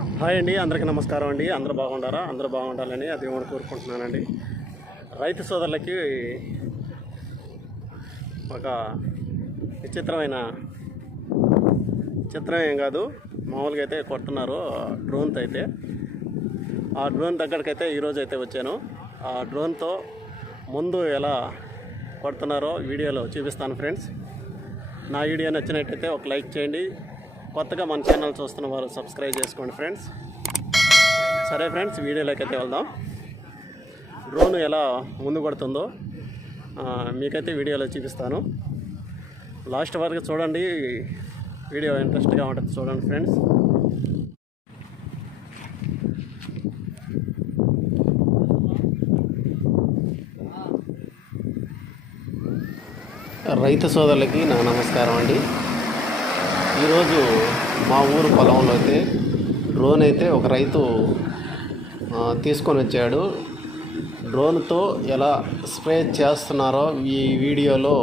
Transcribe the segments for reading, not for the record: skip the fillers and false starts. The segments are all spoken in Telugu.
హాయ్ అండి, అందరికీ నమస్కారం అండి. అందరూ బాగుండారా? అందరూ బాగుండాలని అది కూడా కోరుకుంటున్నానండి. రైతు సోదరులకి ఒక విచిత్రమైన చిత్రం ఏం కాదు, మామూలుగా అయితే కొడుతున్నారు డ్రోన్తో అయితే. ఆ డ్రోన్ దగ్గరకైతే ఈరోజు అయితే వచ్చాను. ఆ డ్రోన్తో ముందు ఎలా కొడుతున్నారో వీడియోలో చూపిస్తాను ఫ్రెండ్స్. నా వీడియో నచ్చినట్టయితే ఒక లైక్ చేయండి. కొత్తగా మన ఛానల్ చూస్తున్న వారు సబ్స్క్రైబ్ చేసుకోండి ఫ్రెండ్స్. సరే ఫ్రెండ్స్, వీడియోలోకి అయితే వెళ్దాం. డ్రోన్ ఎలా ముందు కొడుతుందో మీకైతే వీడియోలో చూపిస్తాను. లాస్ట్ వరకు చూడండి, వీడియో ఇంట్రెస్ట్గా ఉంటుంది. చూడండి ఫ్రెండ్స్. రైతు సోదరులకి నా నమస్కారం అండి. ఈరోజు మా ఊరు పొలంలో అయితే డ్రోన్ అయితే ఒక రైతు తీసుకొని వచ్చాడు. డ్రోన్తో ఎలా స్ప్రే చేస్తున్నారో ఈ వీడియోలో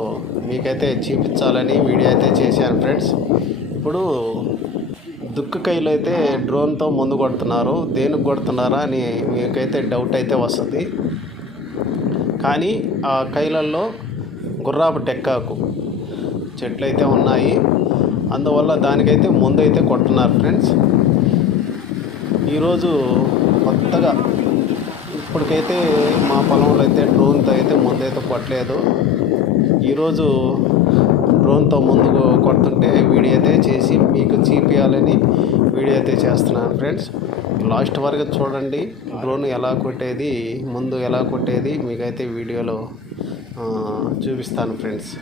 మీకైతే చూపించాలని వీడియో అయితే చేశాను ఫ్రెండ్స్. ఇప్పుడు దుక్కు కైలు అయితే డ్రోన్తో ముందు కొడుతున్నారు. దేనికి కొడుతున్నారా అని మీకైతే డౌట్ అయితే వస్తుంది. కానీ ఆ కైలల్లో గుర్రాపు టెక్కాకు చెట్లు అయితే ఉన్నాయి, అందువల్ల దానికైతే ముందైతే కొడుతున్నారు ఫ్రెండ్స్. ఈరోజు కొత్తగా ఇప్పటికైతే మా పొలంలో అయితే డ్రోన్తో అయితే ముందైతే కొట్టలేదు. ఈరోజు డ్రోన్తో ముందు కొడుతుంటే వీడియో అయితే చేసి మీకు చూపించాలని వీడియో అయితే చేస్తున్నాను ఫ్రెండ్స్. లాస్ట్ వరకు చూడండి, డ్రోన్ ఎలా కొట్టేది, ముందు ఎలా కొట్టేది మీకైతే వీడియోలో చూపిస్తాను ఫ్రెండ్స్.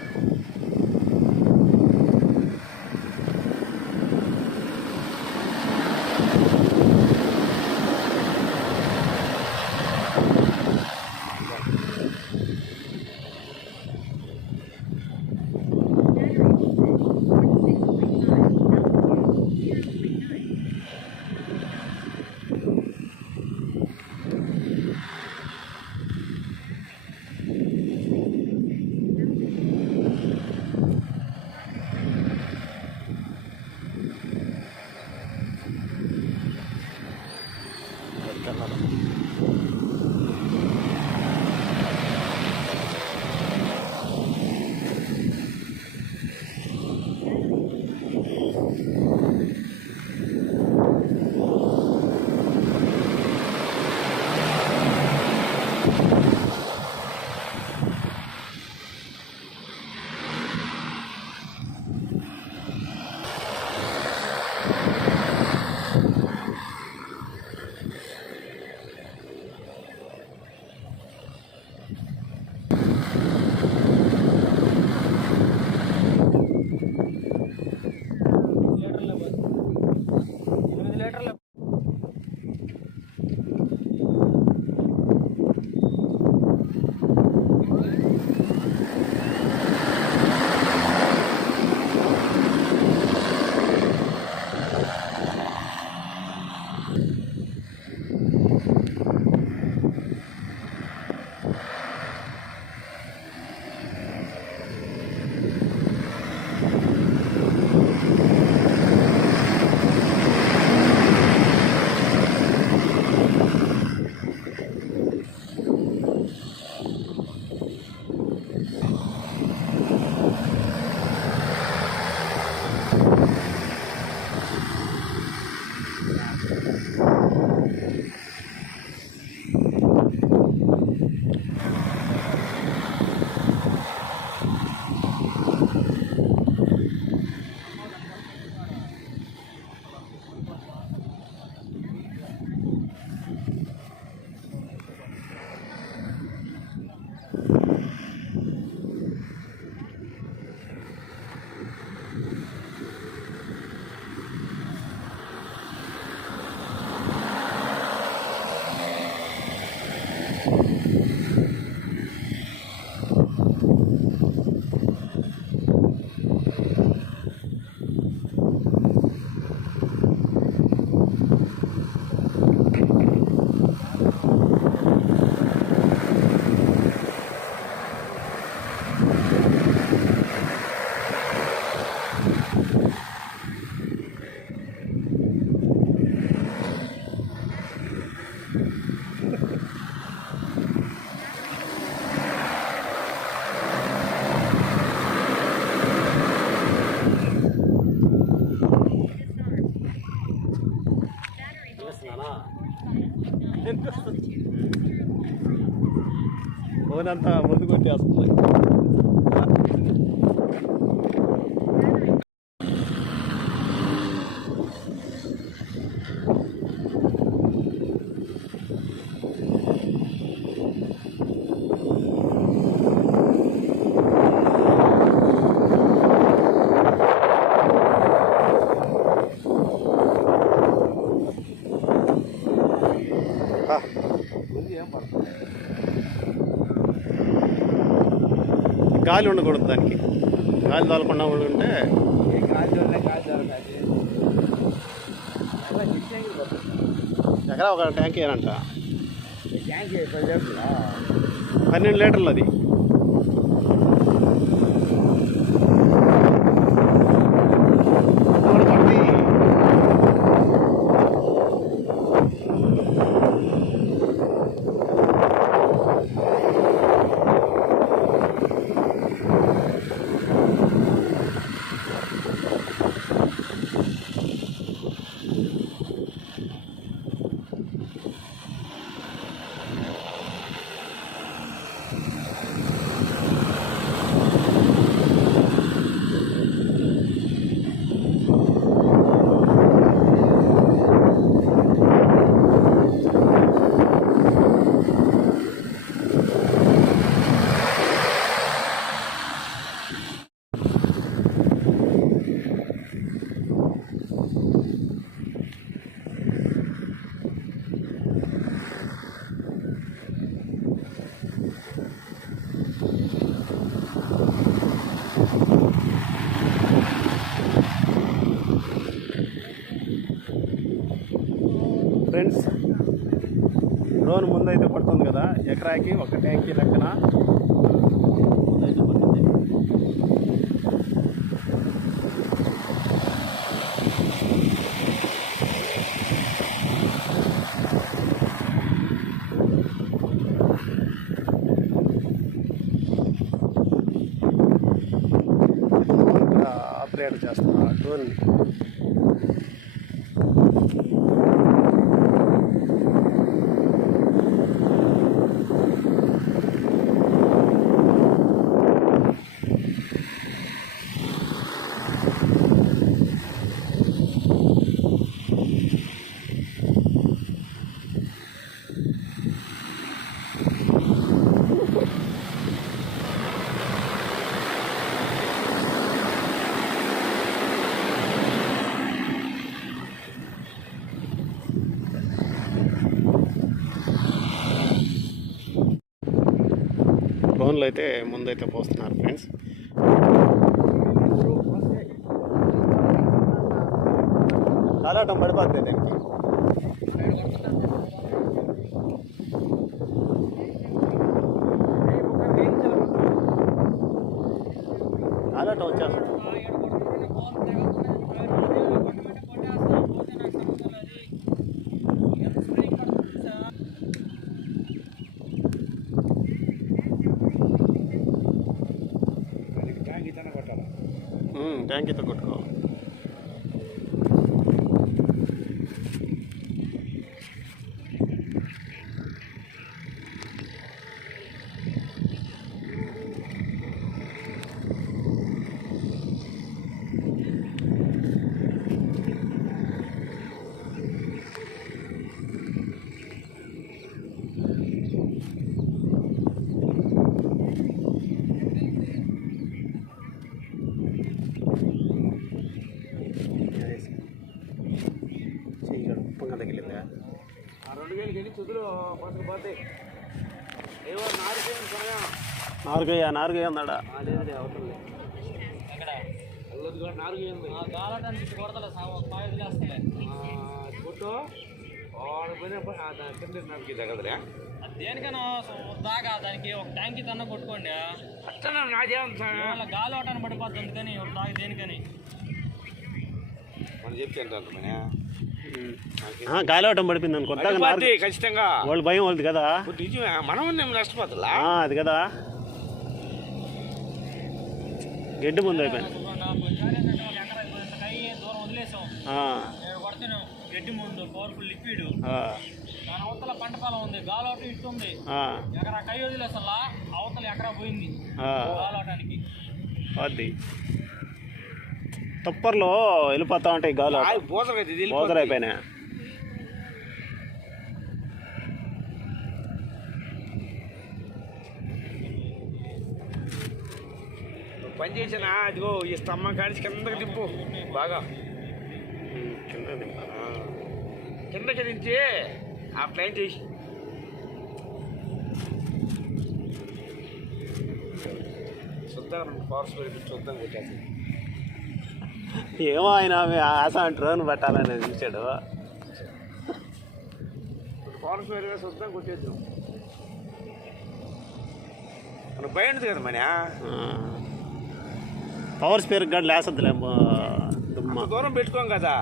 ఓనంతా ముందు కొట్టేస్తుంది. గాలి ఉండకూడదు దానికి, గాలి తోలకుండా ఉంటే ఎకరా ఒక ట్యాంక్ ఏనంట 12 లీటర్లు అది. ఫ్రెండ్స్, డ్రోన్ ముందైతే పడుతుంది కదా, ఎకరాకి ఒక ట్యాంకీ లెక్కన ముందైతే పడుతుంది. ఆపరేట్ చేస్తున్నా డ్రోన్. డ్రోన్లు అయితే ముందైతే పోస్తున్నారు ఫ్రెండ్స్. కాలాటం పడిపోద్ది దానికి. కాలాటం వచ్చేస్తుంది. ట్యాంకీతో కొట్టుకోవాలి. నాలుగు ఉందా దేనికైనా దాకా దానికి ఒక ట్యాంకీ తన్న కొట్టుకోండి. గాలి అవటాన్ని పడిపోతుంది, అందుకని ఒక దాకా దేనికని గాలి అవటం పడిపోయింది అనుకో ఖచ్చితంగా వాళ్ళు భయం వాళ్ళది కదా, మనం నష్టపోతా అది కదా. గడ్డి ముందు అయిపోయింది. దూరం వదిలేసాం కొడుతున్నాం గడ్డి మందు పవర్ఫుల్ లిక్విడ్ ఆ, దాని అవతల పంట పొలం ఉంది గాలోట ఇటు ఉంది ఆ, ఎకరా కై వదిలేసల్లా అవతల ఎకరా పోయింది ఆ, గాలోటానికి అది తుప్పర్లో వెళ్ళిపోతా ఉంటాయి గాలు బోదర్ అయిపోయినాయి. పని చేసినా అదిగో ఈ స్తంభం కాడిచి కిందకి దింపు బాగా కింద కిందకి దించి ఆ ప్లాన్ చేసి చూద్దాం ఫారెస్ట్ చూద్దాం కొట్టేసి ఏమో ఆయన ఆశ డ్రోన్ పెట్టాలని చూశాడు. ఫారెస్ట్ వేరుగా చూద్దాం కొట్టేద్దాం మన భయం కదా మన పవర్ స్పేర్ గడ్ లేసద్దులే దూరం పెట్టుకోం కదా.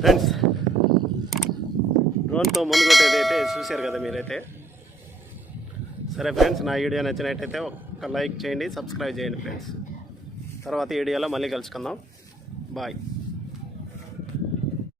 ఫ్రెండ్స్ డ్రోన్తో ముందు కొట్టేది అయితే చూశారు కదా మీరైతే. సరే ఫ్రెండ్స్, నా వీడియో నచ్చినట్టయితే ఒక లైక్ చేయండి, సబ్స్క్రైబ్ చేయండి ఫ్రెండ్స్. తర్వాత వీడియోలో మళ్ళీ కలుసుకుందాం. బాయ్.